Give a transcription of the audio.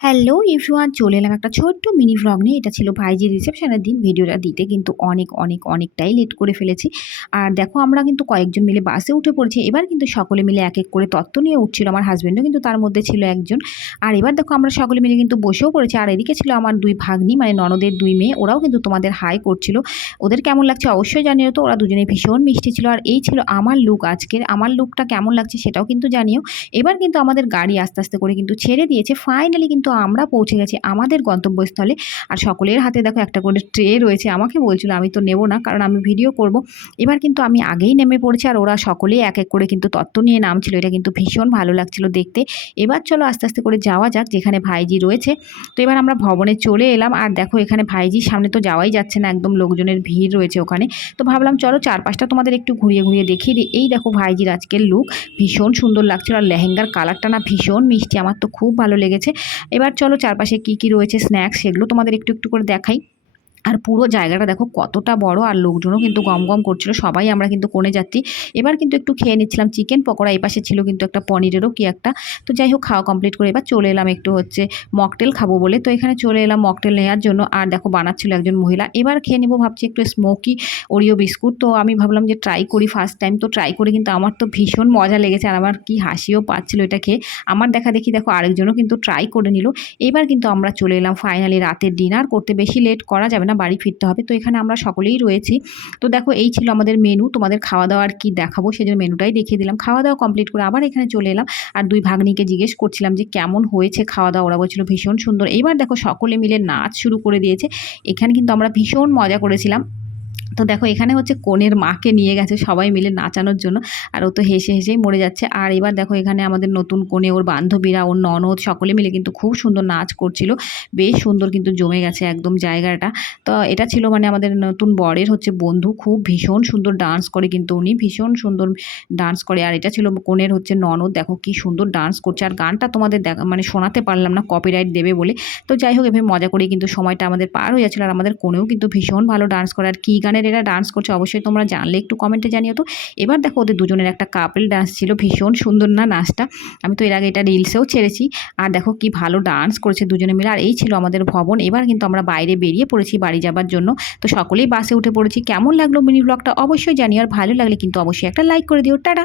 Hello everyone চলে এলাম একটা ছোট্ট মিনি ভ্লগ নিয়ে। এটা ছিল ভাইজির রিসেপশনের দিন। ভিডিওটা দিতে কিন্তু অনেক অনেক, অনেকটাই লেট করে ফেলেছি। আর দেখো, আমরা কিন্তু কয়েকজন মিলে বাসে উঠে পড়েছি। এবার কিন্তু সকলে মিলে এক এক করে তত্ত্ব নিয়ে উঠছিল। আমার হাজব্যান্ডও কিন্তু তার মধ্যে ছিল একজন। আর এবার দেখো, আমরা সকলে মিলে কিন্তু বসেও পড়েছি। আর এদিকে ছিল আমার দুই ভাগ্নি মানে ননদের দুই মেয়ে। ওরাও কিন্তু তোমাদের হাই করছিল। ওদের কেমন লাগছে অবশ্যই জানিও তো। ওরা দুজনে ভীষণ মিষ্টি ছিল। আর এই ছিল আমার লুক আজকের। আমার লুকটা কেমন লাগছে সেটাও কিন্তু জানিও। এবার কিন্তু আমাদের গাড়ি আস্তে আস্তে করে কিন্তু ছেড়ে দিয়েছে। ফাইনালি কিন্তু আমরা পৌঁছে গেছি আমাদের গন্তব্যস্থলে। আর সকলের হাতে দেখো একটা করে ট্রে রয়েছে, আমাকে বলছিল আমি তো নেব না, কারণ আমি ভিডিও করব। এবার কিন্তু আমি আগেই নেমে পড়েছি আর ওরা সকলেই এক এক করে কিন্তু তত্ত্ব নিয়ে নামছিল, এটা কিন্তু ভীষণ ভালো লাগছিল দেখতে। এবার চলো আস্তে আস্তে করে যাওয়া যাক, যেখানে ভাইজি রয়েছে। তো এবার আমরা ভবনে চলে এলাম, আর দেখো এখানে ভাইজির সামনে তো যাওয়াই যাচ্ছে না, একদম লোকজনের ভিড় রয়েছে ওখানে। তো ভাবলাম চলো চারপাশটা তোমাদের একটু ঘুরিয়ে ঘুরিয়ে দেখিয়ে দিই। এই দেখো ভাইজির আজকের লুক, ভীষণ সুন্দর লাগছিল। আর লেহেঙ্গার কালারটা না ভীষণ মিষ্টি, আমার তো খুব ভালো লেগেছে। এবার চলো চারপাশে কি কি রয়েছে স্ন্যাক্স সেগুলো তোমাদের একটু একটু করে দেখাই। আর পুরো জায়গাটা দেখো কতটা বড় আর লোকজনও কিন্তু গম গম করছিল, সবাই আমরা কিন্তু কোণে যাচ্ছি। এবার কিন্তু একটু খেয়ে নিচ্ছিলাম চিকেন পকোড়া, এই পাশে ছিল কিন্তু একটা পনিরেরও কি একটা। তো যাই হোক, খাওয়া কমপ্লিট করে এবার চলে এলাম একটু হচ্ছে মকটেল খাব বলে। তো এখানে চলে এলাম মকটেল নেওয়ার জন্য। আর দেখো বানাচ্ছিল একজন মহিলা। এবার খেয়ে নেব ভাবছি একটু স্মোকি ওরিও বিস্কুট তো আমি ভাবলাম যে ট্রাই করি ফার্স্ট টাইম তো ট্রাই করে কিন্তু আমার তো ভীষণ মজা লেগেছে আর আমার কি হাসিও পাচ্ছিল এটা খেয়ে। আমার দেখা দেখি দেখো আরেকজনও কিন্তু ট্রাই করে নিল। এবার কিন্তু আমরা চলে এলাম ফাইনালি রাতের ডিনার করতে বেশি লেট করা যাবে না। বাড়ি ফিরতে হবে। তো এখানে আমরা সকলেই রয়েছি। তো দেখো এই ছিল আমাদের মেনু তোমাদের খাওয়া দাওয়া আর কি দেখাবো, সেজন্য মেনুটাই দেখিয়ে দিলাম। খাওয়া দাওয়া কমপ্লিট করে আবার এখানে চলে এলাম আর দুই ভাগ্নিকে জিজ্ঞেস করছিলাম যে কেমন হয়েছে খাওয়া দাওয়া ওরা বলছিল ভীষণ সুন্দর। এইবার দেখো সকলে মিলে নাচ শুরু করে দিয়েছে। এখানে কিন্তু আমরা ভীষণ মজা করেছিলাম। তো দেখো এখানে হচ্ছে কনের মাকে নিয়ে গেছে সবাই মিলে নাচানোর জন্য। আর ও তো হেসে হেসেই মরে যাচ্ছে। আর এবার দেখো এখানে আমাদের নতুন কনে, ওর বান্ধবীরা, ওর ননদ সকলে মিলে কিন্তু খুব সুন্দর নাচ করছিল। বেশ সুন্দর কিন্তু জমে গেছে একদম জায়গাটা। তো এটা ছিল মানে আমাদের নতুন বরের হচ্ছে বন্ধু। খুব ভীষণ সুন্দর ডান্স করে কিন্তু উনি, ভীষণ সুন্দর ডান্স করে। আর এটা ছিল কনের হচ্ছে ননদ। দেখো কি সুন্দর ডান্স করছে। আর গানটা তোমাদের দেখা মানে শোনাতে পারলাম না কপিরাইট দেবে বলে। তো যাই হোক, এভাবে মজা করে কিন্তু সময়টা আমাদের পার হয়ে যাচ্ছিল। আর আমাদের কোনেও কিন্তু ভীষণ ভালো ডান্স করে। আর কী গানের এরা ডান্স করছে, অবশ্যই তোমরা জানলে, একটু কমেন্টে জানিও তো। এবার দেখো, ওদের দুজনের একটা কাপেল ডান্স ছিল, ভীষণ সুন্দর না নাচটা? আমি তো এর আগে এটা রিলসেও ছেড়েছি। আর দেখো কি ভালো ডান্স করেছে দুজনে মিলে। আর এই ছিল আমাদের ভবন। এবার কিন্তু আমরা বাইরে বেরিয়ে পড়েছি বাড়ি যাবার জন্য। তো সকলেই বাসে উঠে পড়েছি। কেমন লাগল মিনি ব্লগটা অবশ্যই জানি আর ভালো লাগলে কিন্তু অবশ্যই একটা লাইক করে দিও। টাটা!